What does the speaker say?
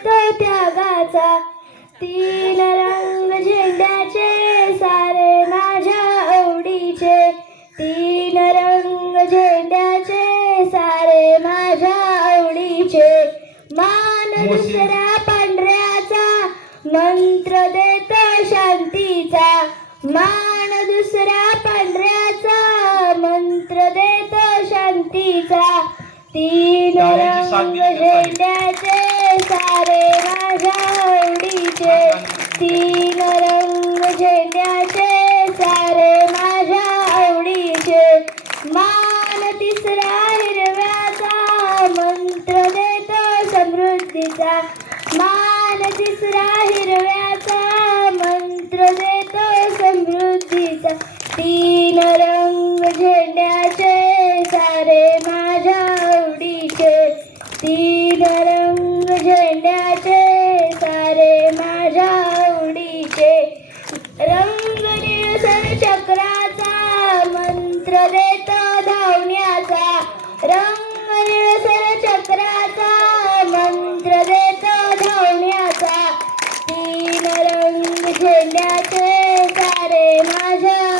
शब्द त्यागाचा. तीन रंग झेंड्याचे सारे माझ्या आवडीचे. तीन रंग झेंड्याचे सारे माझ्या आवडीचे. मान दुसऱ्या पांढऱ्याचा मंत्र देत शांतीचा. मान दुसऱ्या पांढऱ्याचा मंत्र देत शांतीचा. तीन रंग झेंड्याचे तारे माझ्या आवडीचे तीन रंग झेंड्याचे सारे माझ्या आवडीचे. मान तिसरा हिरव्याचा मंत्र देतो समृद्धीचा. मान तिसरा हिरव्याचा मंत्र देतो समृद्धीचा. तीन रंग झेंड्याचे सारे माझ्या आवडीचे. तीन झेंड्याचे सारे माझ्या आवडीचे रंग निरसन चक्राचा मंत्र देत धावण्याचा. रंग निरसन चक्राचा मंत्र देत धावण्याचा. तीन रंग झेंड्याचे सारे माझ्या